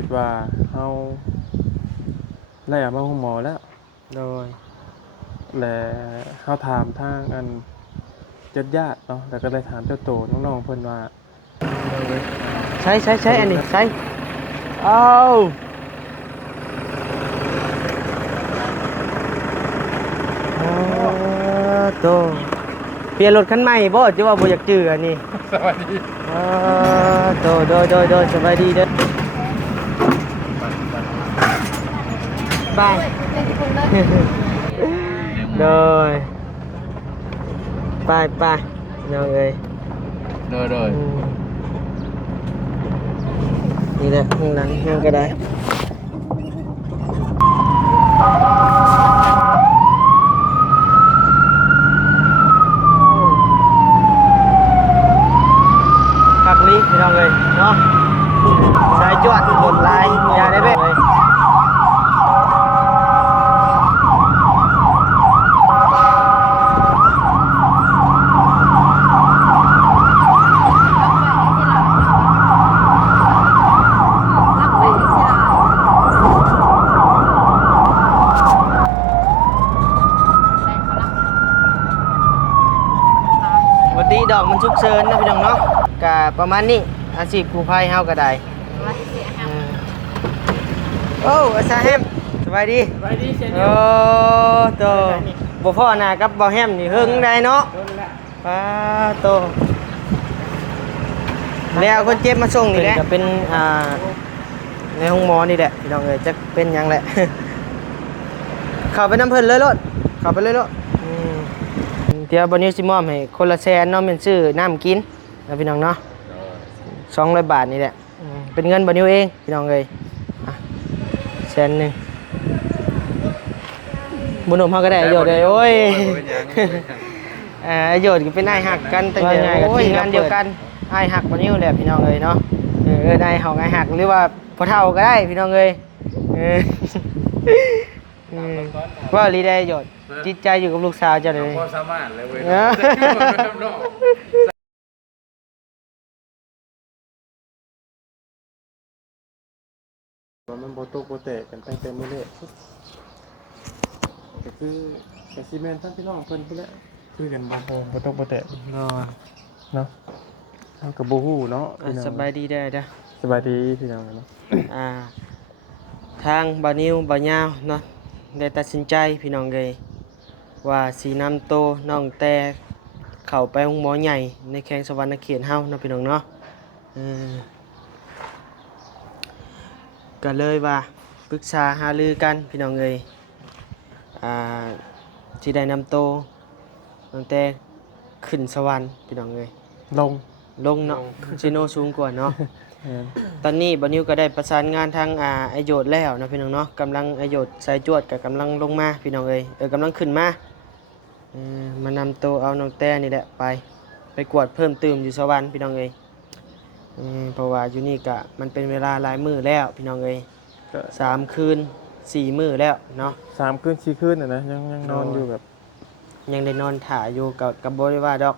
คิดว่าเฮาแล้วมาห้องหมอแล้วโดยและเฮาถามทางอันญาติเนาะแล้วก็ได้ถามเจ้าโตน้องๆเพิ่นว่าใช้อันนี้ใช้เอาโตเปลี่ยนรถคันใหม่บ่จะว่าบ่อยากจื้ออันนี้สวัสดีโตโดยสบายดีเด้อบายโดยไปน้องเอ้ยโดยนี่แหละห้องนั้นห้องก็ได้พักนี้พี่น้องเลยเนาะสายจวดหมดลายอย่าได้เบ้เลยวันนี้ดอกมันชุกเชิญนะพี่น้องเนาะกะประมาณนี้อาชีพกู้ภัยเฮาก็ได้โอ้อาซาแฮมสบายดีเช่นเดีโอ้ยวโตบ่พ่อหน้ากับบ่แฮมนี่เฮิงได้เนาะป้าโตแล้วคนเจ็บมาส่งนี่แหละก็เป็นในห้องหมอนี่แหละพี่น้องเอ้ยจะเป็นหยังแหละ เข้าไปน้ำเพิ่นเลยโลดเข้าไปเลยโลดเดี๋ยวบนนี้สิมอบให้คนละแสนเนาะเป็นซื้อน้ำกินนะพี่น้องเนาะ200 บาทนี่แหละเป็นเงินบนนี้เองพี่น้องเลย100,000บุญหนุ่มเขาก็ได้ประโยชน์เลยโอ้ยประโยชน์ก็เป็นนายหักกันแต่ยังไงก็ทีมงานเดียวกันนายหักบนนี้แหละพี่น้องเลยเนาะนายเขานายหักหรือว่าพอเท่าก็ได้พี่น้องเลยว่าลีได้ประโยชน์จิตใจอยู่กับลูกสาวเจ้าเลยพอสามารถเลยเว้ยมันโบโตโบเตะกันตั้งแต่มื้อแรกก็คือกะซิแม่นท่านพี่น้องเพิ่นพุ่นแหละคุยกันบ่โบโตโบเตะเนาะเฮาก็บ่ฮู้เนาะสบายดีได้จ้ะสบายดีพี่น้องเนาะทางบ่าวนิวบ่าวยาวเนาะได้ตัดสินใจพี่น้องเลยว่าสีน้ำโตน้องแต่เข้าไปห้องหมอใหญ่ในแข้งสวรรณเขตเฮาเนาะพี่น้องเนาะก็เลยว่าปรึกษาหารือกันพี่น้องเลยที่ได้นำโตน้องแต่ขึ้นสวรรค์พี่น้องเลยลงเนาะซิโนสูงกว่าเนาะ ตอนนี้บ่าวนิวก็ได้ประสานงานทางไอโยดแล้วนะพี่น้องเนาะกำลังไอโยดสายจวดกับกำลังลงมาพี่น้องกำลังขึ้นมามานำโตเอาน้องแต่นี่แหละไปกวดเพิ่มเติมอยู่สวรรค์พี่น้องเพราะว่าอยู่นี่ก็มันเป็นเวลาหลายมื้อแล้วพี่น้อง3 คืน 4 มื้อแล้วเนาะ3 คืน 4 คืนนะยังนอนอยู่แบบยังได้นอนถ่าอยู่กับบ่ได้ว่าดอก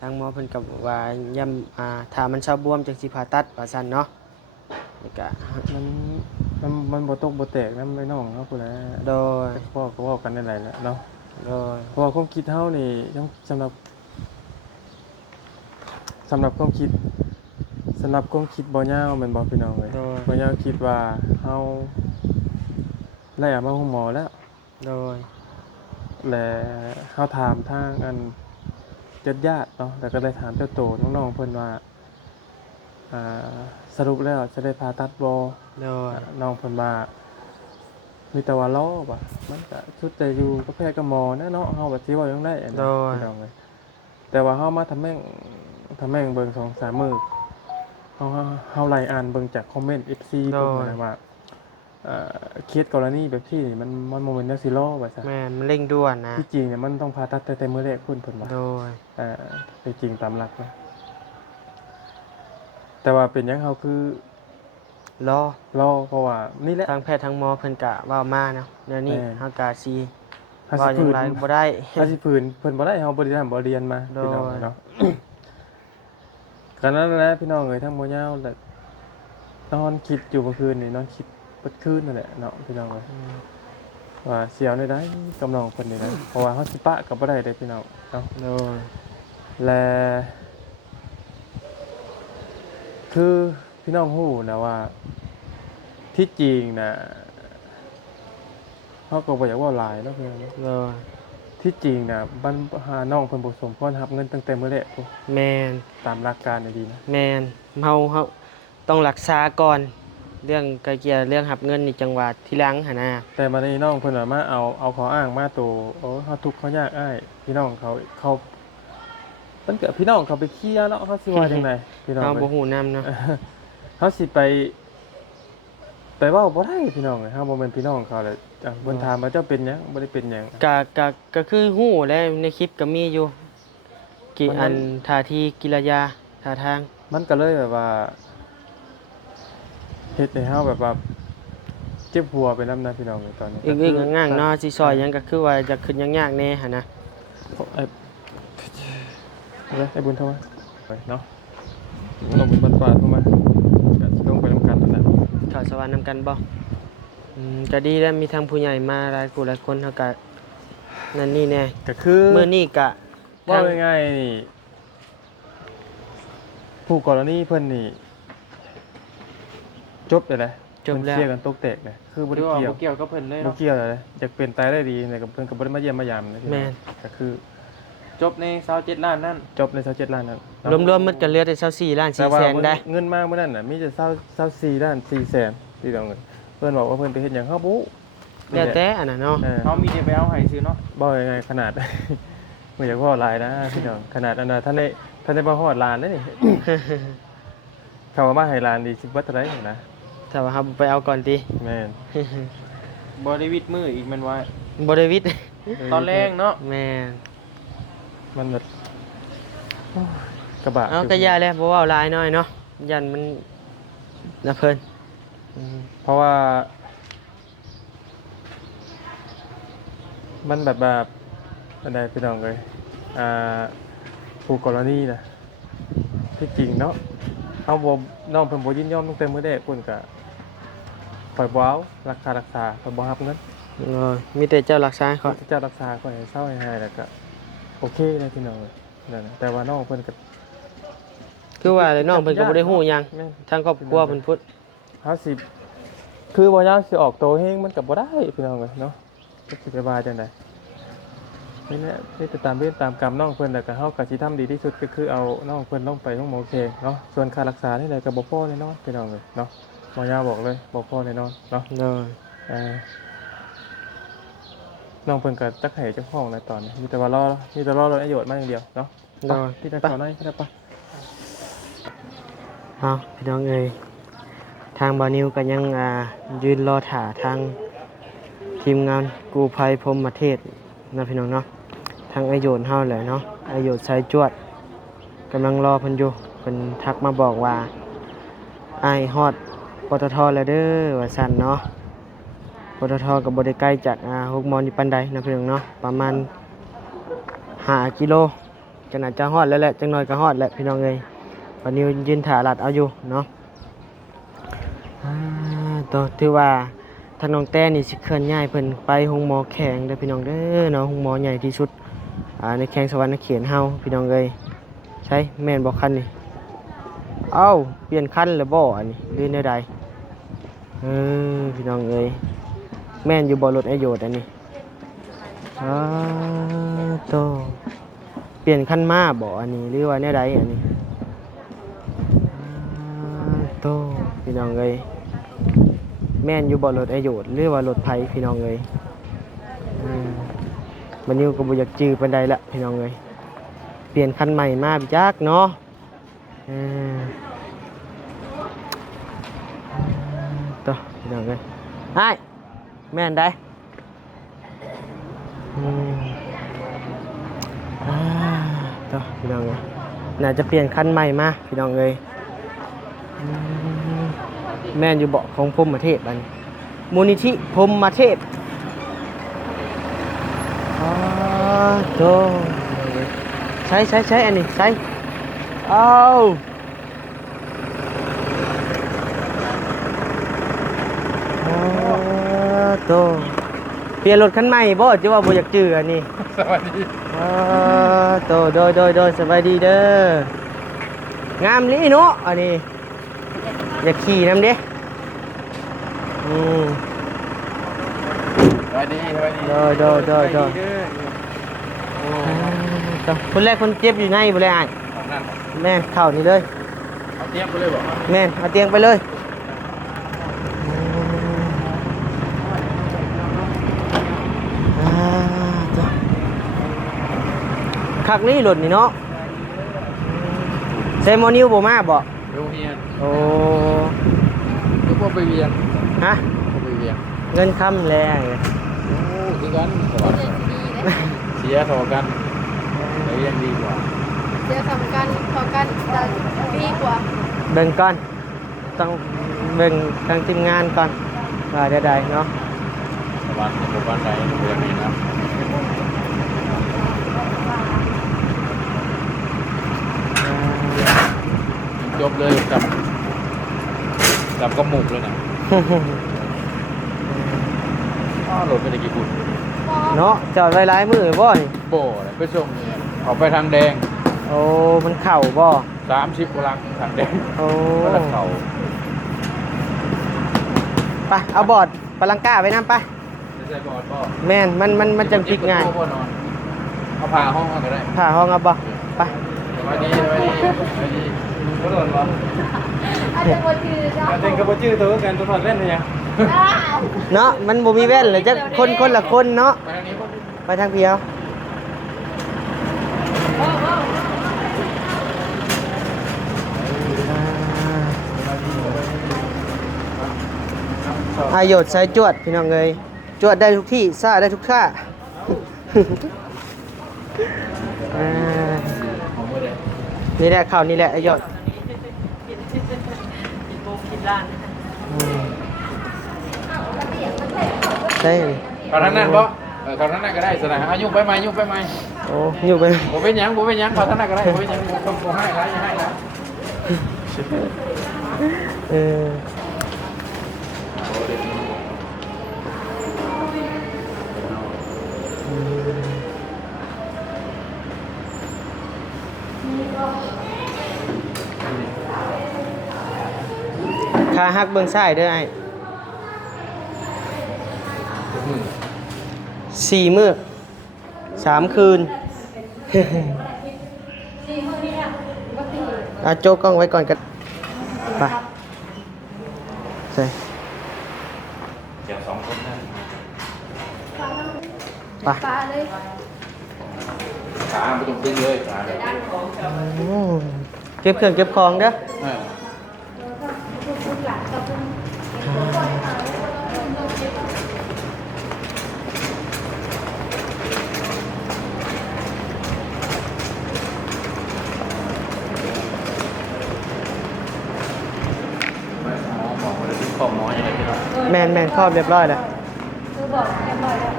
ทางหมอเพิ่นก็ว่าย่ำถ้ามันเศร้าบวมจังสิผ่าตัดว่าซั่นเนาะนี่ก็มันบ่ตกบ่แตกนำไอ้น้องเฮาพุ่นแหละโดยพ่อก็เว้ากันนั่นแหละเนาะโดยเพราะว่าความคิดเฮานี่ยังสำหรับความคิดบ่ยาวแม่นบ่พี่น้องเอ้ยบ่ยาวคิดว่าเฮาแล้วมาห้องหมอแล้วโดยและเฮาถามทางอันญาติเนาะแล้วก็ได้ถามเจ้าโตน้องๆเพิ่นว่าสรุปแล้วจะได้ผ่าตัดบ่น้องเพิ่นว่ามีแต่ว่ารอบ่มันก็สุดแต่อยู่กับแพทย์กับหมอนะเนาะเฮาก็สิเว้าจั่งใดพี่น้องเอ้ยแต่ว่าเฮามาทำแม่งเบิ่ง 2-3 มื้อเฮาไล่อ่านเบิ่งจากคอมเมนต์ FC เพิ่นว่าเคสกรณีแบบที่นี่มันบ่แม่นแนวสิรอว่าซั่นแม่นมันเร่งด่วนนะที่จริงเนี่ยมันต้องผ่าตัดแต่มื้อแรกเพิ่นว่าโดยเป็นจริงตามหลักนะแต่ว่าเป็นหยังเฮาคือรอเพราะว่านี่แหละทางแพทย์ทางหมอเพิ่นก็เว้ามาเนาะเดี๋ยวนี้เฮาก็สิว่าอย่างไรบ่ได้ถ้าสิฝืนเพิ่นบ่ได้เฮาบ่ได้บ่เรียนมาพี่น้องเนาะก็นั้นแหละพี่น้องเอ้ยทั้งหมดยาวแล้ว นอนคิดอยู่เมื่อคืนนี่นอนคิดเมื่อคืนนั่นแหละเนาะพี่น้องเอ้ยว่าเสียวได้กำลังคนนี่นะเพราะว่าเฮาสิปะกับบ่ได้เด้พี่น้องเนาะ โดย และคือพี่น้องฮู้นะว่าที่จริงนะเฮาก็บ่อยากเว้าหลายเนาะพี่น้องเนาะ โดย ที่จริงนะบ้านหาน้องเพิ่นบ่สมควรรับเงินตั้งแต่มื้อแรกพุ แมน ตามหลักการน่ะดีนะ แมนเฮาต้องรักษาก่อนเรื่องไกลเกลี่ยเรื่องหับเงินนี่จังหวัดที่หลังหั่นนะ แต่มาในน้องเพิ่นว่ามาเอาขออ้างมาตัวโอ้เฮาทุกข์เขายากอ้ายพี่น้องเขามันก็พี่น้องเขาไปเคลียร์เนาะเขาสิว่าจังไดพี่น้อง เฮา เอ้ บ่ ย ฮู้นำเนาะ เขาสิไปเว้าบ่ได้พี่น้องเอ้ยเฮาบ่แม่นพี่น้องเขาเลยอ่ะเพิ่นถามว่าเจ้าเป็นหยังบ่ได้เป็นหยัง ก็คือฮู้แล้วในคลิปก็มีอยู่กี่ มัน อันท่าทีกิริยาท่าทาง มันก็เลยแบบว่าเฮ็ดให้เฮาแบบว่าเจ็บหัวไปนำนะพี่น้องเอ้ยตอนนี้ อึ้งๆง่างๆเนาะสิซอยหยังก็คือว่าจะขึ้นยากๆแน่หั่นนะ ไอ้บุญเท่าไหร่ไปเนาะลงเป็นบาทๆเข้ามาก็สิลงไปนำกันนั่นแหละ เข้าสวรรค์นำกันบ่ก็ดีแล้วมีทางผู้ใหญ่มาหลายหลายคนเฮาก็นั่นนี่แน่ ก็คือ มื้อนี้ก็ ว่า ทาง ง่ายๆนี่ผู้กรณีเพิ่นนี่จบเลยนะ จบแล้ว เพิ่นเคลียร์กันตกแตกเลยคือบ่ได้เกี่ยว บ่เกี่ยวกับเพิ่นเลย บ่ เนาะ เกี่ยวเลยอยากเป็นตายได้ดีเนี่ยกับเพิ่นก็บ่ได้มาเยี่ยมมายามนะพี่น้ แม่ อง น ก็คือ จบใน27ล้านนั่น จบใน27ล้านนั้น รวมๆมันก็เหลือแต่24ล้าน แต่ว่า 4แสนได้ เงินมาเมื่อนั้นน่ะมีแต่24ล้าน4แสนพี่น้องเอ้ยเพิ่นบอกว่าเพิ่นไปเฮ็ดหยังเฮาบ่ แล้วแต่อันนั้นเนาะ เฮามีแต่ไปเอาให้ซื้อเนาะ บ่ยังไงขนาด บ่อยากว่าหลายนะพี่น้องขนาดอันน่ะท่านได้มาฮอดล้านเด้นี่ เขาว่ามาให้ล้านดีสิเบิดเท่าไหร่นะ ถ้าว่าเฮาไปเอาก่อนติ แม่น บ่ได้วิดมืออีกแมันว่า บ่ได้วิทย์ ตอนแรกเนาะ แม่น มันแบบโอ้ยกระบะ เอาก็อย่าแล้วบ่เว้าหลายน้อยเนาะยันมันนะเพิ่น เพราะว่า มันแบบอะไรพี่น้องเลยผู้กรณีนะที่จริงเนาะเอาบ่น้องเพิ่นบ่ยินยอมตั้งแต่มื้อแรกเพิ่นก็ปล่อยบ่เอารักษาเพิ่นบ่รับเงิน มีแต่เจ้ารักษาเขา เขาจะรักษาก่อนให้เศร้าให้หายแล้วก็โอเคเลยพี่น้องนั่นน่ะแต่ว่าน้องเพิ่นก็ คือว่าเลยน้องเพิ่นก็บ่ได้ฮู้หยัง แม่น ทางครอบครัวเพิ่นพูด เฮาสิคือบ่ยามสิออกโตเฮงมันก็บ่ได้พี่น้องเอ้ยเนาะจะสิไปว่าจังได๋นี่แหละนี่ตามเวรตามกรรมน้องเพิ่นแล้วก็เฮาก็สิทำดีที่สุดก็คือเอาน้องเพิ่นลงไปโรงหมอเคเนาะส่วนค่ารักษานี่แหละก็บ่พอแน่นอนพี่น้องเอ้ยเนาะหมอยาบอกเลยบ่พอแน่นอนเนาะ เด้อ น้องเพิ่นก็จักให้เจ้าของในตอนนี้มีแต่รอประโยชน์มาอย่างเดียวเนาะ เด้อ ที่จะเข้าในได้ปะ เอาพี่น้องเอ้ยทางบ่าวนิวก็ยังยืนรอถ่าทางทีมงานกู้ภัยพรหมเทศนะพี่น้องเนาะทางไอโยนเฮาแหละเนาะไอโยนสายจวดกำลังรอเพิ่นอยู่เพิ่นทักมาบอกว่าอ้ายฮอดปตทแล้วเด้อว่าซั่นเนาะปตทก็บ่ได้ไกลจากฮกมอนี่ปานใดนะพี่น้องเนาะประมาณ5กิโลก็น่าจะฮอดแล้วแหละจังน้อยก็ฮอดแหละพี่น้องเอ้ยวันนี้ยืนถ่าลัดเอาอยู่เนาะต่อถือว่าทางน้องแต้นี่สิเคลื่อนย้ายเพิ่นไปโรงหมอแข็งเด้อพี่น้องเด้อเนาะโรงหมอใหญ่ที่สุดในแข้งสวรรค์เขตเฮาพี่น้องเอ้ยใช่แม่นบ่คันนี่เอ้าเปลี่ยนคันแล้วบ่อันนี้หรือแนวใดพี่น้องเอ้ยแม่นอยู่บ่รถไอโยดอันนี้โตเปลี่ยนคันมาบ่อันนี้หรือว่าแนวใดอันนี้โตพี่น้องเอ้ยแม่นอยู่บ่รถไอโยดหรือว่ารถไผพี่น้องเอ้ยมันอยู่ก็บ่อยากจื้อปานใดละพี่น้องเอ้ยเปลี่ยนคันใหม่มาพี่จักเนาะต่อพี่น้องเอ้ยไอ้แม่นได้ต่อพี่น้องเอ้ยน่าจะเปลี่ยนคันใหม่มาพี่น้องเอ้ยแม่นอยู่เบาะของพรหมเทพอันมูลนิธิพรหมเทพโธ่ใช้อันนี้ใช้เอา โตเปลี่ยนรถคันใหม่บ่จะว่าบ่อยากจื้ออันนี้ สวัสดี โตโดยสบายดีเด้องามลีเนาะอันนี้อยากขี่นำเด้อืม สวัสดีสวัสดี โดคนแรกคนเจ็บอยู่ในบ่เลยอ้าย ของนั่น แม่นเข้านี่เลย เอาเตรียมไปเลยบอก แม่นเอาเตียงไปเลยคักนี้หล่นนี่เนาะเซโมนิวบ่มาบ่ โรงเรียน โอ้ ก็พอไปเวียน ฮะ พอไปเวียน เงินค้ำแล้ว โอ้คือกันสวัสดีเสียเท่ากันแต่ยังดีกว่า เดี๋ยวสำคัญพอกันจะปีกว่า เบิ่งก่อนต้องเบิ่งทางทีมงานก่อนว่าใดๆเนาะ สวัสดีผมวันไหนผมยังมีนะจบเลยกับกระหมุกเลยนะอ้าวโหลดไปได้กี่ปุ่น เนาะจอดไว้หลายมือบ่นี่ โบ่เลยไปส่งออกไปทางแดง โอ้มันเข่าบ่ 30กว่าลังทางแดง โอ้ ก็ละเขา ไปเอาบอร์ดปลังก้าไปนำไป ใส่บอดบ่ แม่นมันจังพลิกง่าย เอาผ่าห้องก็ได้ ผ่าห้องเอาบ่ไป สวัสดีสวัสดีสวัสดีก็โดนบ่ อาจจะบ่ชื่อเนาะ เต็งกับชื่อตัวกันตัวถอดเล่นเลยยัง เนาะมันบ่มีแว่นเลยจักคนละคนเนาะ ไปทางนี้บ่ ไปทางเพียวอายดสายจวดพี่น้องเอ้ยจวดได้ทุกที่ซ่าได้ทุกท่า อ่านี่แหละข่าวนี่แหละอายดใช่ เขาทางนั้นบ่เขาทางนั้นก็ได้สนะยุ่งไปไหมยุ่งไปไหม โอ้อยู่ไป ผมเป็นยังเขาทางนั้นก็ได้ผมเป็นยังผมให้แล้วให้แล้ว เออขาหักเบื้องซ้ายเด้อไอ้4 มื้อ3 คืน โจ๊กกล้องไว้ก่อนกันไปใส่ เดี๋ยว2คนนั่น ไป ปลาเลย ขาไม่ต้องตึงเลยขา อืมเก็บเครื่องเก็บของเด้อแมนครอบเรียบร้อยแล้ว คือบอกเรียบร้อยแล้ว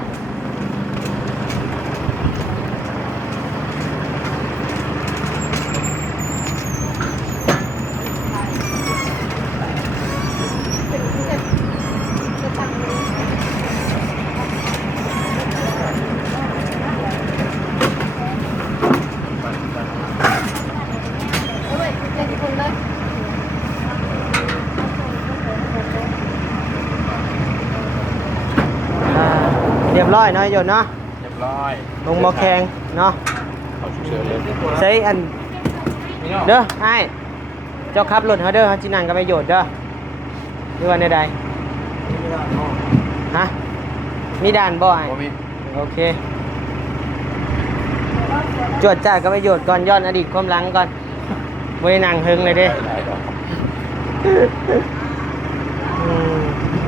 จะทำเลยเอาไว้เล่นคนเลย เรียบร้อยเนาะไอ้หยดเนาะ เรียบร้อย ลงหมอแข็งเนาะ เขาฉุกเฉินเลย ใช้อันเด้อไอ้เจ้าขับรถเฮาเด้อเฮาสินั่งกับไอ้หยดเด้อหรือว่าใดๆฮะมีด่านบ่ไอ้ บ่มี โอเคจวดจ้ากับไอ้หยดก่อนย้อนอดีตความหลังก่อนบ่ได้นั่งเฮิงเลยเด้ หลายดอก อืม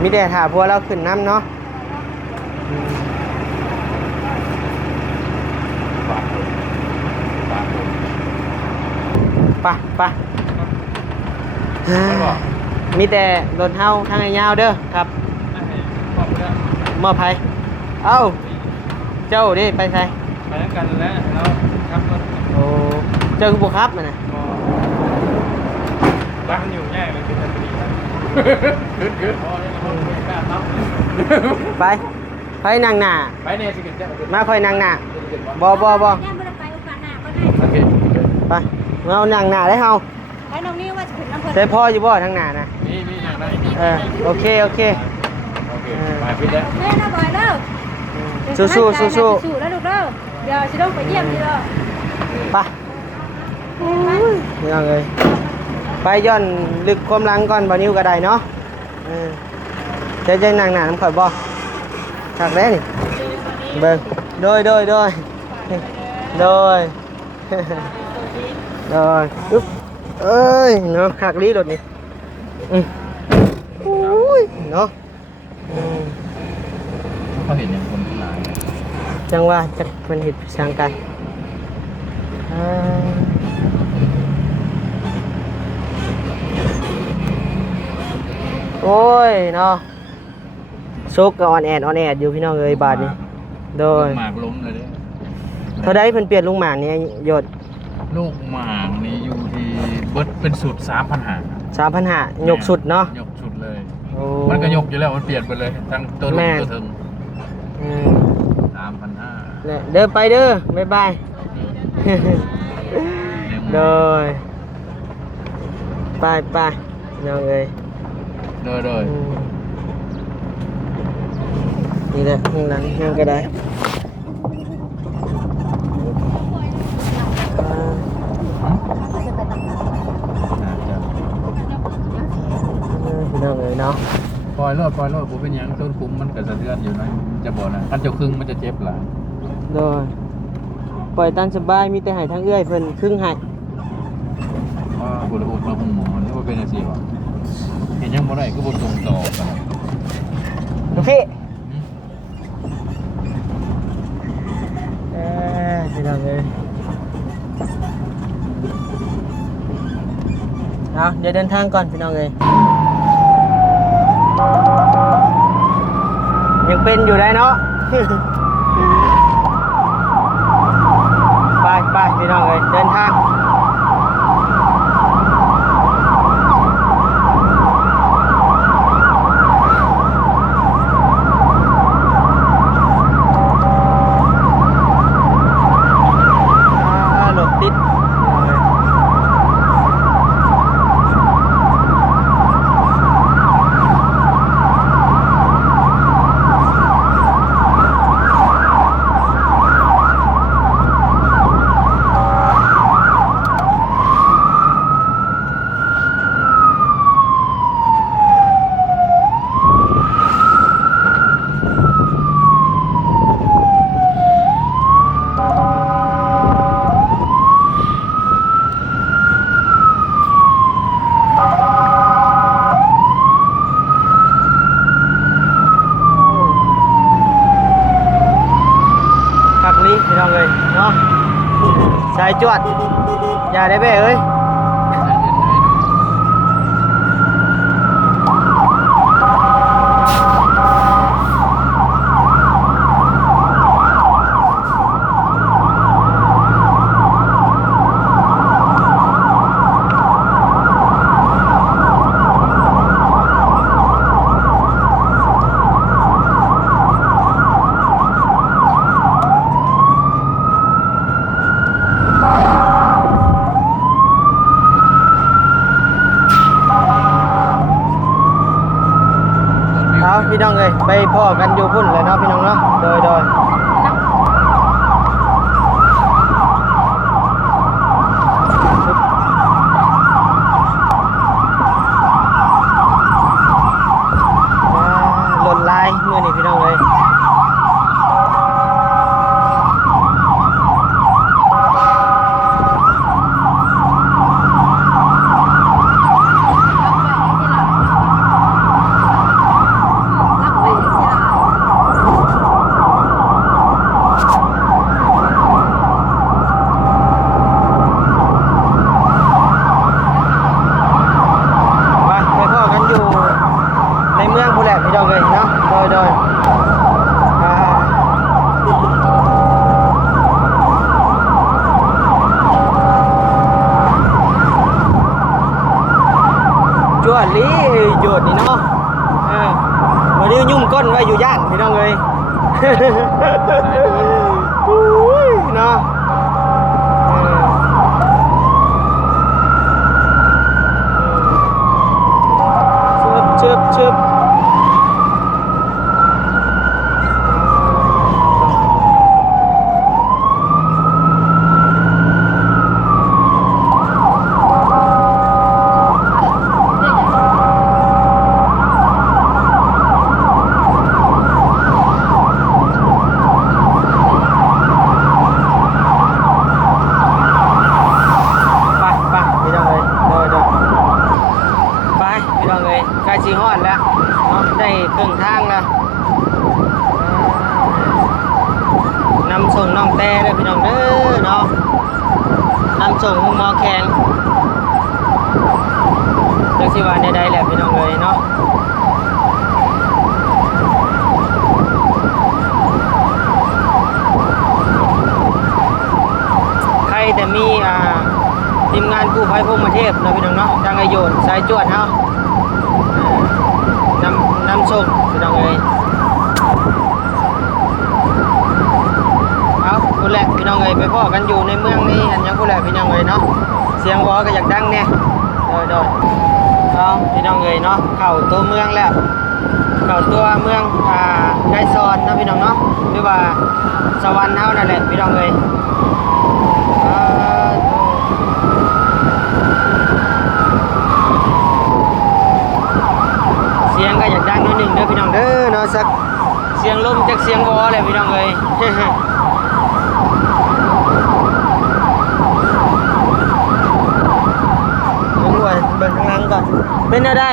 มีแต่ถ่าพัวเราขึ้นน้ำเนาะ ฝากฝาก ไปมีแต่รถเฮาทางไอ้ยาวเด้อครับมอบภัยเอ้าเจ้าดิไปใส่ ไปแล้วกันแล้วครับรถ โอ้เจ้าคือบุครับมันนะ รักอยู่ง่ายมันเป็นคดีนะ ขึ้นพอเลยคนไม่กล้าทับ ไปนั่งหน้า ไปเนี่ยสิกินเจ้า มาค่อยนั่งหน้าบ่ แม่บ่ได้ไปโอกาสหน้าก็ได้ โอเค ไปเอานั่งหน้าได้เฮา ไอ้น้องนี่ว่าจะขึ้นน้ำเพิ่น ใส่พ่ออยู่บ่ทางหน้านะ มีอย่างไร โอเค โอเคไปพี่แล้ว แม่น่าบ่อยแล้ว สู้ๆ สู้แล้วลูกเด้อเดี๋ยวสิต้องไปเยี่ยมดีเด้อ ไปนี่เอาเลยไปย้อนลึกความหลังก่อนบ่นิ้วก็ได้เนาะจะนั่งหน้าน้ำข่อยบ่ถักแล้วนี่เบิ่งโดยอุ๊บเอ้ยเนาะหักลีรถนี่อุ้ยเนาะ เขาเห็นอย่างคนหลาย จังว่าจะเป็นเห็ดสร้างกันโอ้ยเนาะซุกก็ออนแอดอยู่พี่น้องเอ้ยบาทนี่โดย หมากล้มเลยเนี่ย เท่าใดเพิ่นเปลี่ยนลุงหมากนี่ยศ ลูกหมากนี่อยู่ที่เบิร์ดเป็นสูตร3,500ยกสุดเนาะ ยกชุดเลย โอ้ มันก็ยกอยู่แล้วมันเปลี่ยนไปเลยทั้งตัวลงตัวถึง 3,500 เนี่ยเดินไปเด้อบ๊ายบายโดยไปน้องเอ้ย โดย นี่แหละข้างหลังยังก็ได้พี่น้องเอ้ยเนาะ ปล่อยรถผมเป็นยังต้นคุ้มมันก็สะเทือนอยู่นะจะบอกนะอันเจ้าครึ่งมันจะเจ็บหลาย โดยปล่อยตามสบายมีแต่ให้ทั้งเอื้อยเพิ่นครึ่งให้ ว่าบุรุษมาหงหมอนี่ว่าเป็นอะไรสิวะเห็นยังบ่ได้ก็บ่ตรงต่อกัน ลูกพี่พี่น้องเอ้ยเอาเดี๋ยวเดินทางก่อนพี่น้องเอ้ยยังเป็นอยู่ได้เนาะ ไปพี่น้องเอ้ยเดินทางรถติดพี่น้องเลยเนาะสายจวดอย่าได้เบ้เอ้ยพี่น้องเลยไปพ่อกันอยู่พุ่นเลยเนาะพี่น้องเนาะโดยหล่นลายมือนี่พี่น้องเลยจวดลีโยด ว้อยู่ย่านพี่น้องเอ้ย อุ้ยเนาะเชิบเชิบไปพี่น้องเอ้ยเดินไปพี่น้องเอ้ยใกล้สิฮอดแล้วเนาะได้ครึ่งทางแล้วนำส่งน้องแต่เด้อพี่น้องเด้อเนาะนำส่งหมอแข็งจังสิว่าใดๆแหละพี่น้องเอ้ยเนาะใครแต่มีทีมงานกู้ภัยพรหมเทพเนาะพี่น้องเนาะดังไอโยนสายจวดเฮานำส่งพี่น้องเอ้ยเอาพูดแหละพี่น้องเอ้ยไปพ่อกันอยู่ในเมืองนี่อันยังพูดแหละพี่น้องเอ้ยเนาะเสียงวอก็อยากดังแน่โดยเอาพี่น้องเอ้ยเนาะเข้าตัวเมืองแล้วเข้าตัวเมืองไกรซอนเนาะพี่น้องเนาะหรือว่าสวรรค์เฮานั่นแหละพี่น้องเอ้ยเสียงก็อยากดังนิดนึงเด้อพี่น้องเด้อเนาะสักเสียงลมจากเสียงวอเลยพี่น้องเอ้ย เบิ่งข้างหลังก่อนเป็นอะไร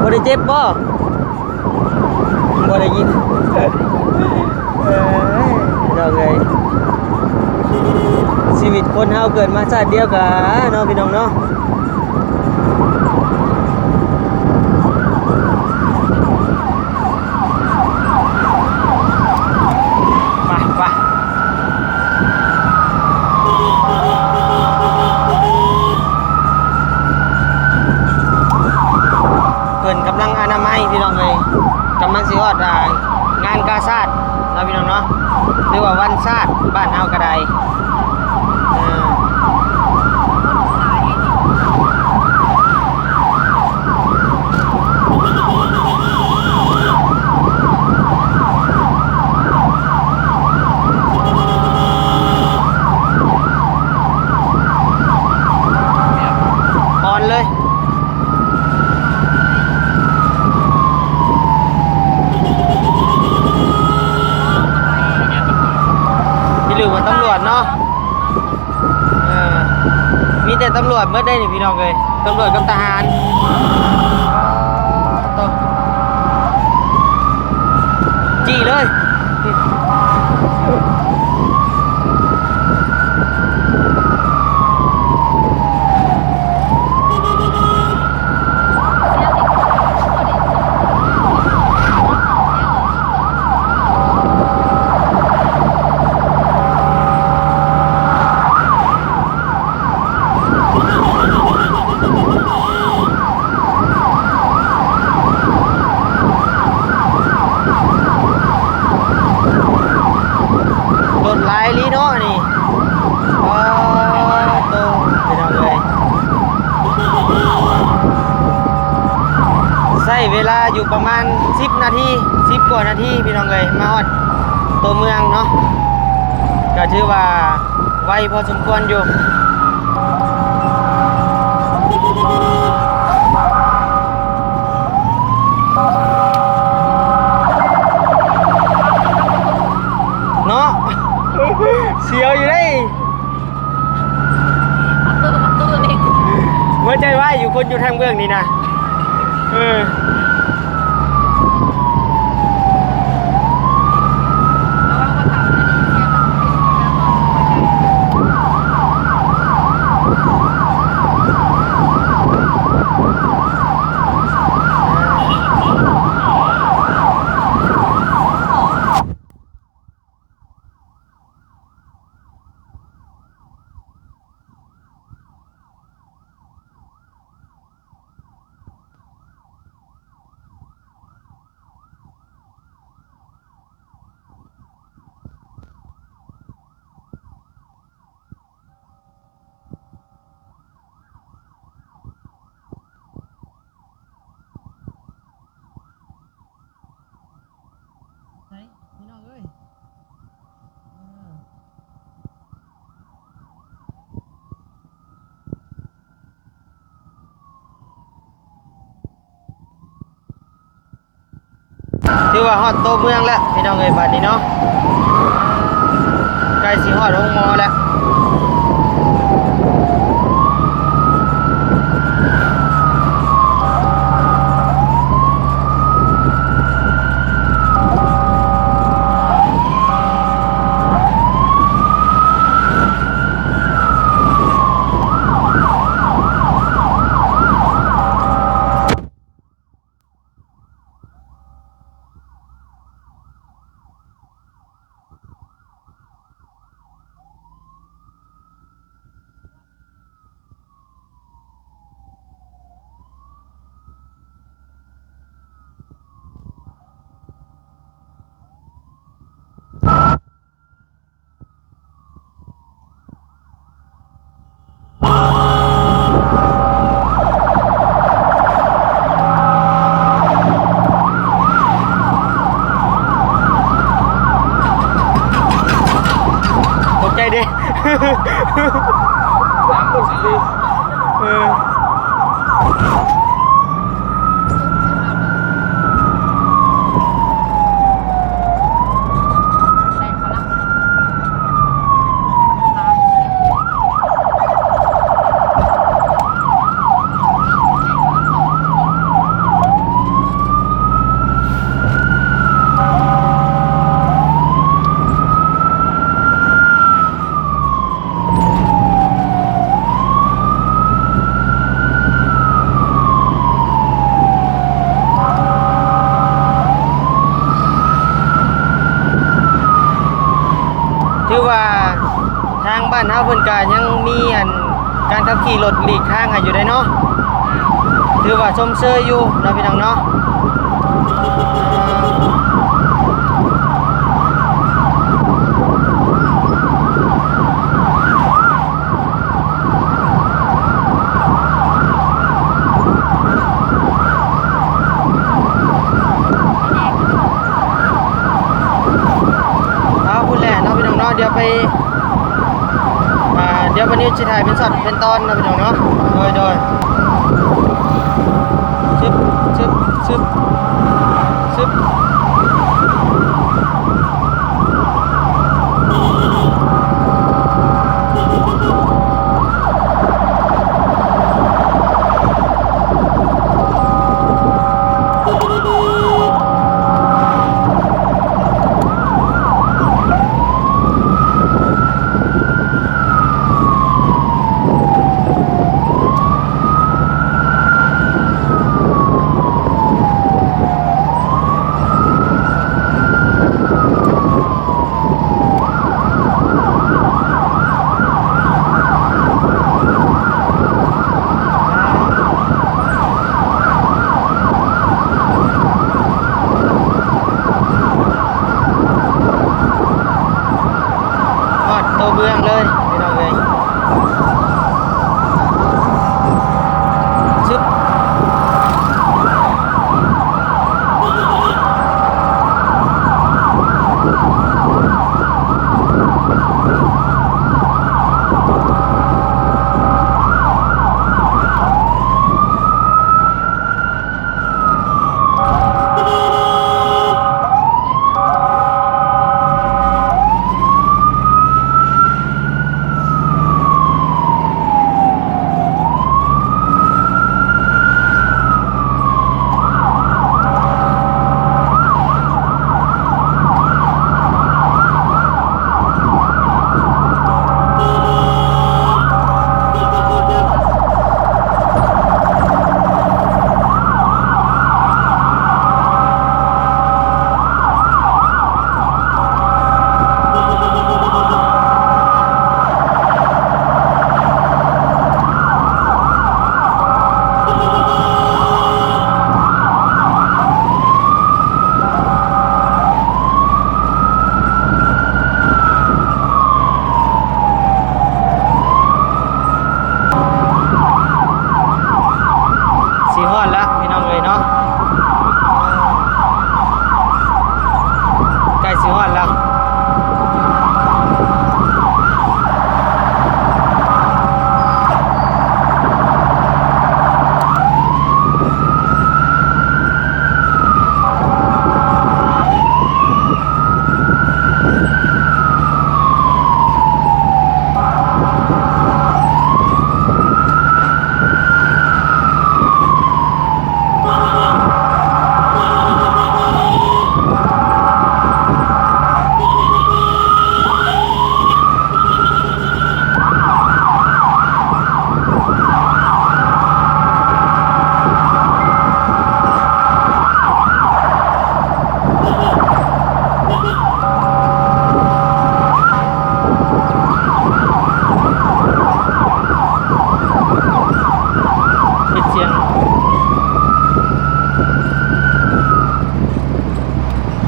บ่ได้เจ็บบ่บ่ได้ยินเราไงชีวิตคนเฮาเกิดมาชาติเดียวกันเนาะพี่น้องเนาะไป เพิ่นกำลังอนามัยพี่น้องเลยกำลังสิฮอดงานกาชาดเนาะพี่น้องเนาะหรือว่าวันชาติบ้านเฮาก็ได้อ่อนเลยพี่ลืมว่าตำรวจเนาะมีแต่ตำรวจเมื่อได้นี่พี่น้องเลยตำรวจกับทหารจี้เลยรถหลายลีเนาะนี่โตพี่น้องเลยใช้เวลาอยู่ประมาณ10 นาที10 กว่านาทีพี่น้องเลยมาฮอดตัวเมืองเนาะก็ถือว่าไวพอสมควรอยู่เนาะ เสียวอยู่ได้เมื่อใจว่าอยู่คนอยู่ทางเบื้องนี่นะ ถือว่าฮอดโตเมืองแล้วพี่น้องเอ้ยบัดนี้เนาะใกล้สิฮอดโรงหมอแล้ว ตกใจดิ เออ ถือว่าทางบ้านเฮาเพิ่นก็ยังมีการขับขี่รถหลีกทางให้อยู่ได้เนาะถือว่าชมเชยอยู่เนาะพี่น้องเนาะเอาพุ่นแหละเนาะพี่น้องเนาะเดี๋ยวไปเดี๋ยววันนี้สิถ่ายเป็นช็อตเป็นตอนเนาะพี่น้องเนาะโดยชึบชึบชึบชึบ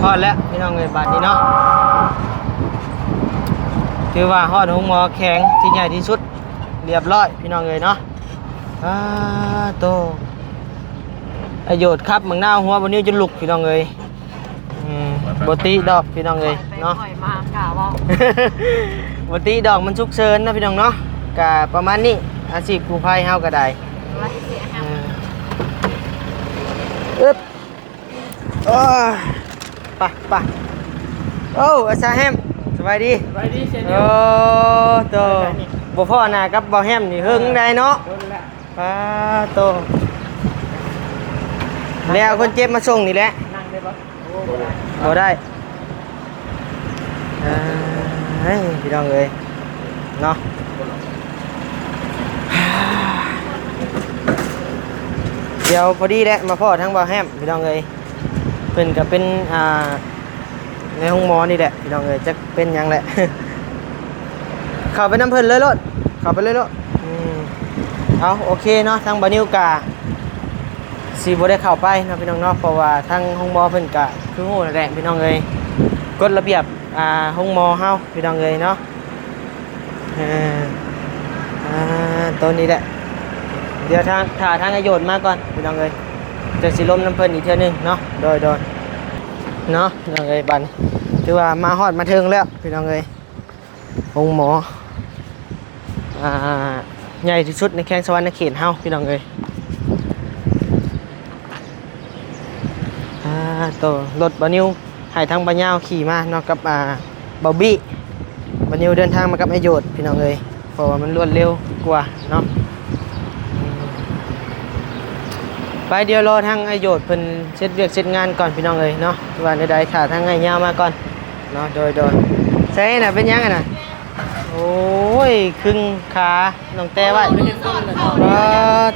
ฮอดแล้วพี่น้องเอ้ยบาดนี้เนาะถือว่าฮอดห้องหมอแข็งที่ใหญ่ที่สุดเรียบร้อยพี่น้องเอ้ยเนาะโตไอโยดครับมึงหน้าหัวบนนิ้วจะลุกพี่น้องเอ้ยบติดอกพี่น้องเอ้ยเนาะ ปล่อยมากะว่า บติดอกมันฉุกเฉินนะพี่น้องเนาะกะประมาณนี้อาชีพกู้ภัยเฮาก็ได้ ว่าสิเสียหา อึ๊บโอ้ยไปโอ้อาซาแฮมสบายดี ไปดิเชน โอ้โตบ่พ่อหน้ากับบ่แฮมนี่หึงได้เนาะโตแล้วคนเจ็บมาส่งนี่แหละ นั่งได้ปะ บ่ได้เฮ้ยพี่น้องเอ้ยเนาะเดี๋ยวพอดีแหละมาพ่อทั้งบ่แฮมพี่น้องเอ้ยเพิ่นก็เป็นในห้องหมอนี่แหละพี่น้องเอ้ยจะเป็นหยังแหละ เข้าไปน้ำเพิ่นเลยโลดเข้าไปเลยโลดเอาโอเคเนาะทางบานิวกาสีบ่ได้เข้าไปนะพี่น้องเนาะเพราะว่าทางห้องหมอเพิ่นกะคือโหแหละพี่น้องเอ้ยกฎระเบียบห้องหมอเฮาพี่น้องเอ้ยเนาะตัวนี้แหละเดี๋ยวถ่าทางประโยชน์มาก่อนพี่น้องเอ้ยจะสิล้มน้ำเพิ่นอีกเทื่อนึงเนาะโดยเนาะพี่น้องเอ้ยบัดนี้ถือว่ามาฮอดมาถึงแล้วพี่น้องเอ้ยห้องหมอใหญ่ที่สุดในแข้งสวรรค์เขตเฮาพี่น้องเอ้ยตัวรถบานิวให้ทางบาญาวขี่มาเนาะกับบอบบี้บานิวเดินทางมากับไอโยดพี่น้องเอ้ยเพราะว่ามันรวดเร็วกว่าเนาะไปเดี๋ยวรอทางไอโยดเพิ่นเสร็จเวียกเสร็จงานก่อนพี่น้องเอ้ยเนาะว่าใดๆถ้าทางไอยาวมาก่อนเนาะโดยใช่น่ะเป็นยังไงน่ะโอ้ยครึ่งขาน้องแต่ไว้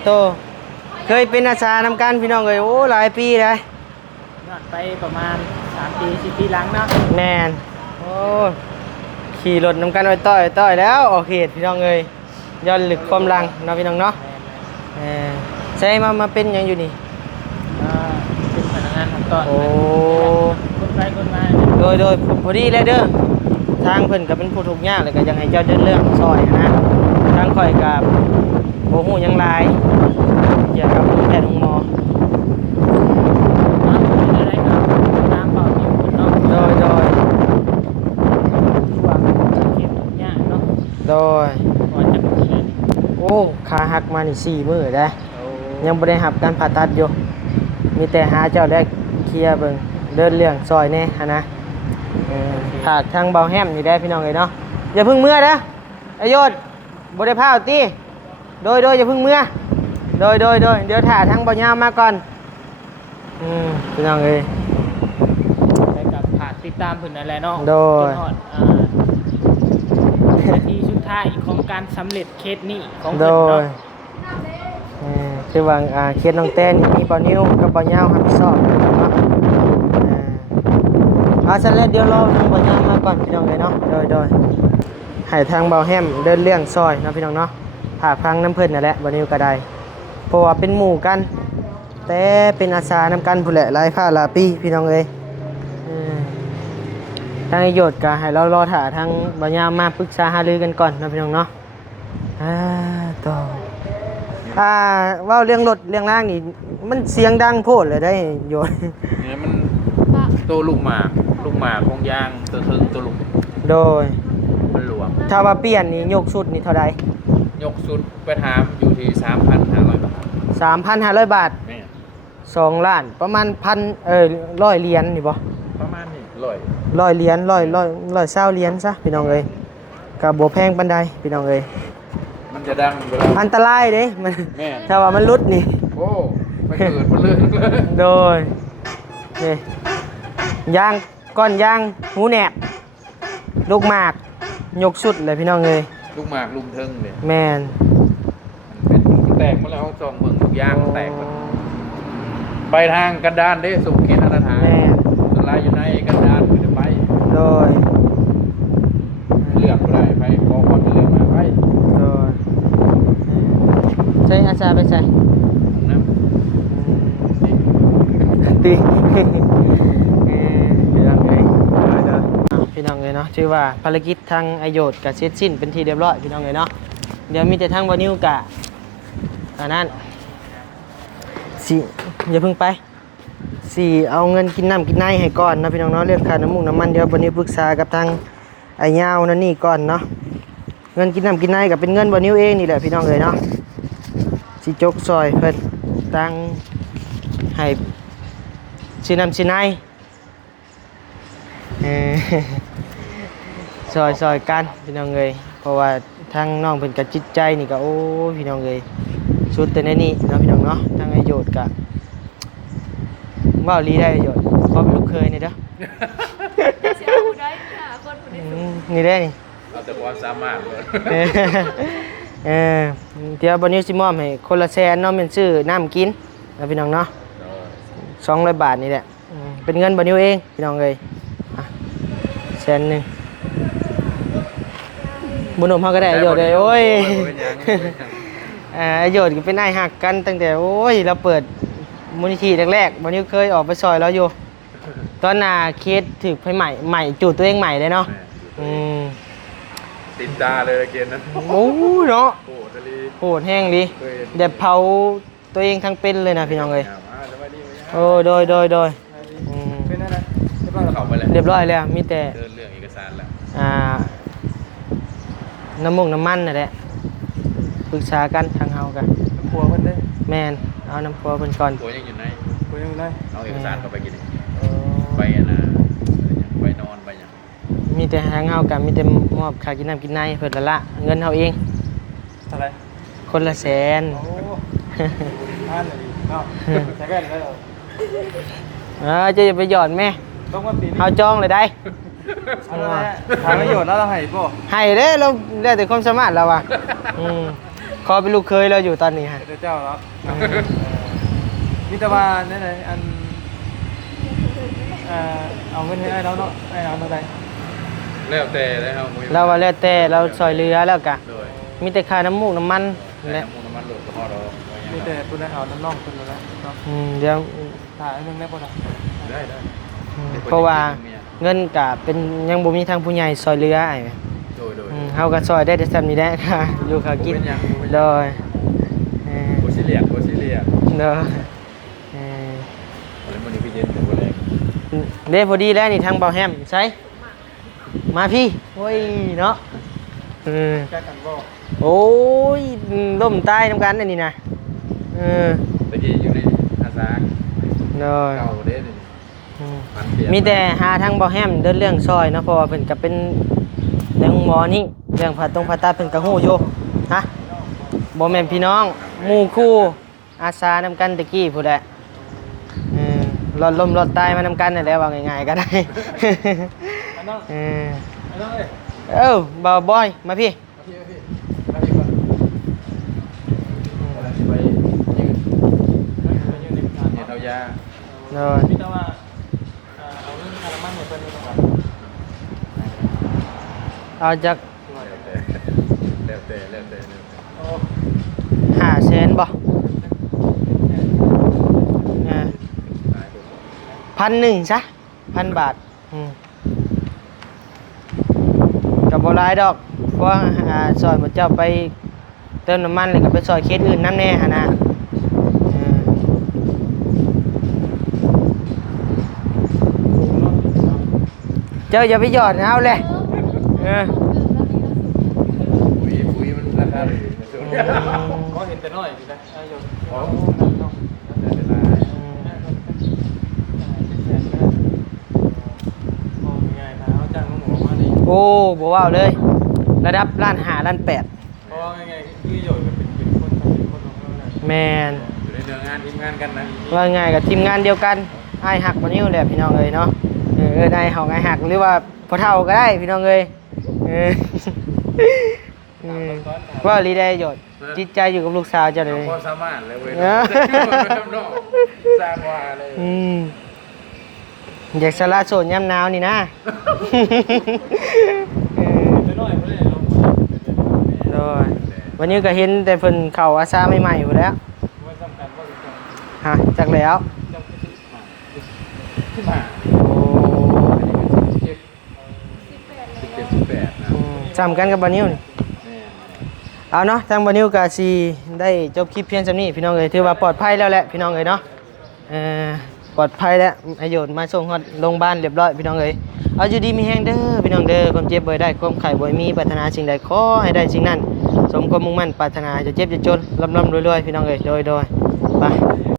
โตเคยเป็นอาสานำกันพี่น้องเอ้ยโอ้หลายปีเลย นอนไปประมาณ3 ปี 4 ปีหลังเนาะ แมนโอ้ขี่รถนำกันไปต่อยแล้วออกเหตุพี่น้องเอ้ยย้อนลึกความหลังเนาะพี่น้องเนาะใช่มาเป็นหยังอยู่นี่ เป็นพนักงานทำตอน โอ้ คนไปคนมา โดยพอดีเลยเด้อทางเพิ่นก็เป็นผู้ทุกข์ยากเลยก็ยังให้เจ้าเดินเรื่องซอยนะทางข่อยกับโอ้โหยังหลายเกี่ยวกับแพทย์ของหมอ อะไรครับตามเป่านิ้วคนเนาะ โดย ช่วงเข็มยากเนาะ ก่อนจะมีอะไรนี่ โอ้ขาหักมานี่4 มื้อได้ยังบ่ได้รับการผ่าตัดอยู่มีแต่หาเจ้าได้เคลียร์เบิ่งเดินเรื่องซอยแน่หั่นนะผากทางเบาแฮมนี่ได้พี่น้องเอ้ยเนาะอย่าเพิ่งเมื่อนะไอ้โยศบ่ได้พาติโดยอย่าเพิ่งเมื่อโดยเดี๋ยวถ่าทางเบาย่ามาก่อนพี่น้องเอ้ย ไปกับผ่านติดตามผลอะไรเนาะ โดย จนฮอดนาทีสุดท้ายของการสำเร็จเคสนี้ของ โด เพิ่น ย เนาะ คือว่าเคสน้องแต้นมีเบานิ้วกับเบาย่ารับผิดชอบเนาะเสร็จแล้วเดี๋ยวรอทางเบาย่ามาก่อนพี่น้องเอ้ยเนาะโดยให้ทางเบาแฮมเดินเรื่องซอยเนาะพี่น้องเนาะผ่าพังน้ำเพิ่นนั่นแหละเบานิ้วก็ได้เพราะว่าเป็นหมู่กันแต่เป็นอาสานำกันผู้นแหละหลายค่าหลายปีพี่น้องเอ้ยทางไอ้โยดก็ให้เรารอถ่าทางเบาย่ามาปรึกษาหารือกันก่อนเนาะพี่น้องเนาะต่อว่าเรื่องรถเรื่องล่างนี่มันเสียงดังโพดเลยได้โยน เนี่ยมันตัวลูกหมากของยางตัวถึงตัวลูก โดย มันหลวม ถ้าว่าเปลี่ยนนี่ยกชุดนี่เท่าใด ยกสุดไปถามอยู่ที่ 3,500 บาท 3,500 บาท แม่ 2 ล้านประมาณ100 เหรียญนี่บ่ ประมาณนี้ร้อย 100 เหรียญ120เหรียญซะพี่น้องเอ้ยก็บ่แพงปานใดพี่น้องเอ้ย มันจะดังเวลา อันตรายเด้มัน แม่ ถ้าว่ามันหลุดนี่ โอ้ไปเกิดมันเลย โดยนี่ยางก้อนยางหูแหนบลูกหมากยกชุดเลยพี่น้องเอ้ย ลูกหมากลุมเทิงเลย แม่น มันแตกมาแล้วจองเบิ่งลูกยางมันแตกหมดไปทางกันดานเด้สุเขตอนาถา แม่น ส่วนลายอยู่ในกันดานไม่ได้ไป โดย เลือกบ่ได้ไปขอความเลือกมาไป โดยใช้อาสาไปใส่ ของน้ำ ตีโด พี่น้องเลยเนาะถือว่าภารกิจทางไอโยดกับเสร็จสิ้นเป็นที่เรียบร้อยพี่น้องเลยเนาะเดี๋ยวมีแต่ทางบอนิวกะอันนั้นสิอย่าเพิ่งไปสิเอาเงินกินน้ำกินไนให้ก่อนนะพี่น้องเนาะเรื่องค่าน้ำมูกน้ำมันเดี๋ยวบอนิวปรึกษากับทางไอ้ยาวนั่นนี่ก่อนเนาะเงินกินน้ำกินไนกับเป็นเงินบอนิวเองนี่แหละพี่น้องเลยเนาะสิจกซอยเพิ่นตั้งให้ซื้อน้ำซื้อไนซอยกันพี่น้องเลยเพราะว่าทางน้องเพิ่นกับจิตใจนี่ก็โอ้พี่น้องเลยสุดแต่ในนี้เนาะพี่น้องเนาะทางไอโยดกะว่าลีได้ไอโยดเพราะเป็นลูกเคยนี่เด้อ เสียผู้ใดหาคนผู้ใดสุด นี่ได้นี่ เอาแต่ความสามารถเลย เออเดี๋ยวบอนิวสิมอมให้คนละแสนเนาะเป็นซื้อน้ำกินนะพี่น้องเนาะ200 บาทนี่แหละเป็นเงินบอนิวเองพี่น้องเลย100,000บุญนมเขาก็ได้ไอโยดเลยโอ้ยไอโยดก็เป็นนายหักกันตั้งแต่โอ้ยเราเปิดมูลนิธิแรกๆบอนิวเคยออกไปซอยแล้วอยู่ตอนน่ะเคสถือไฟใหม่จูดตัวเองใหม่เลยเนาะติดตาเลยเกณฑ์นั้น โอ้เนาะ โอ้ทะเล โหดแห้งดิเดี๋ยวเผาตัวเองทั้งเป็นเลยนะพี่น้องเลยโอ้โดยเป็นอะไรใช่ป่ะ เข้าไปเลย เรียบร้อยแล้วมีแต่ เดินเรื่องเอกสารแล้ว น้ำมูกน้ำมันนั่นแหละปรึกษากันทางเฮากัน ครัวเพิ่นได้ แมนเอาน้ำพัวเพิ่นก่อน ตัวยังอยู่ใน ครัวยังได้ เอาเอกสารเข้าไปกิน เออ ไปนะไปนอนไปอย่าง มีแต่ทางเฮากันมีแต่มอบค่ากินน้ำกินในเพิ่นละเงินเฮาเอง เท่าไหร่ คนละแสน โอ้ท่านเลยเนาะใช้แว่นได้เหรอ จะอย่าไปหย่อนแม่ ต้องมาปีนี้ เฮาจองเลยได้ เอาละทางประโยชน์แล้วเราให้ป่ะ ให้เด้เราได้แต่ความสามารถเราอ่ะขอเป็นลูกเคยเราอยู่ตอนนี้ฮะ เจ้าแล้วมิตรบาลนั่นเลยอันเอาเงินให้เราเนาะให้เราเท่าไหร่ แล้วแต่เลยครับ เราว่าแล้วแต่เราซอยเรือแล้วกะ โดย มีแต่ค่าน้ำมูกน้ำมัน และ และ น้ำมันโหลดก็พอเรา มีแต่ตัวนั้นเอาน้ำน่องคนละเนาะ เดี๋ยว ถ่ายนึงได้ป่ะนะ ได้ได้ เพราะว่าเงินกะเป็นยังบ่มีทางผู้ใหญ่ซอยเรือไอ้ โดย เฮาก็ซอยได้แต่ซ้ำนี้แหละค่ะอยู่ข้าวกินโดย โคชิเลียโคชิเลีย โดย วันนี้มันพี่เย็นถึงวันแรก เด้พอดีแล้วนี่ทางเบาแฮมใช่มาพี่โอ้ยเนาะ แก้กันบ่ โอ้ยล่มใต้น้ำกันอันนี้นะตะกี้อยู่ในอาซา โดย เก่าเด้น มีแต่หาทางเบาแฮมเดินเรื่องซอยเนาะเพราะว่าเพิ่นก็เป็นเรื่องหมอนี่เรื่องผ่าตัดเพิ่นก็ฮู้อยู่ฮะบ่แม่นพี่น้องหมู่คู่อาสานำกันตะกี้ผู้ใดรอดลมรอดตายมานำกันนั่นแหละว่าง่ายๆก็ได้ อันนั้น เออ อันนั้นเลย บ่าวบอยมาพี่ ไปยืน ไปยืนในงาน เห็นเอายา โดย มิตรว่าเอาเรื่องคารามันเนี่ยเป็นยังไง เอาจาก แล้วแต่ โอ้ 500,000บ่1,000ซะ1,000 บาทกับบ่หลายดอกเพราะว่าซอยบ่เจ้าไปเติมน้ำมันแล้วก็ไปซอยเคสอื่นนำแน่หั่นน่ะเจ้าอย่าไปหยอดเอาเลยปุ๋ยมันราคาเลย ก็เห็นแต่น้อยอยู่นะอายุ โอ้บ่ว้าวเลยระดับล้าน5ล้าน8 เพราะว่าไงคือโยนเป็นคนของเรา แมน อยู่ในเนื้องานทีมงานกันนะ ว่าไงกับทีมงานเดียวกันไอ้หักบ่นิ้วแหละพี่น้องเอ้ยเนาะได้เฮาไอ้หักหรือว่าพ่อเฒ่าก็ได้พี่น้องเอ้ยว่าลีได้หยดจิตใจอยู่กับลูกสาวเจ้าเลย ความสามารถเลยเว้ยสร้างว่าเลย อยากสละโสดยามหนาวนี่นะ แต่น้อยเพื่อนเรา โดยวันนี้ก็เห็นแต่เพิ่นเข้าอาสาใหม่ๆอยู่แล้ว ว่าสำคัญว่าสำคัญ ฮะจักแล้ว ขึ้นมา โอ้ ซ้ำกันกับบานิวนี่เอาเนาะทางบานิวกาซีได้จบคลิปเพียงจำนี้พี่น้องเอ้ยถือว่าปลอดภัยแล้วแหละพี่น้องเอ้ยเนาะปลอดภัยแล้วประโยชน์มาส่งฮอดโรงพยาบาลเรียบร้อยพี่น้องเอ้ยเอาอยู่ดีมีแฮงเด้อพี่น้องเด้อความเจ็บบ่ได้ความไข้บ่มีปรารถนาสิ่งใดขอให้ได้สิ่งนั้นสมความมุ่งมั่นปรารถนาจะเจ็บจะจนร่ำๆรวยๆพี่น้องเอ้ยโดยไป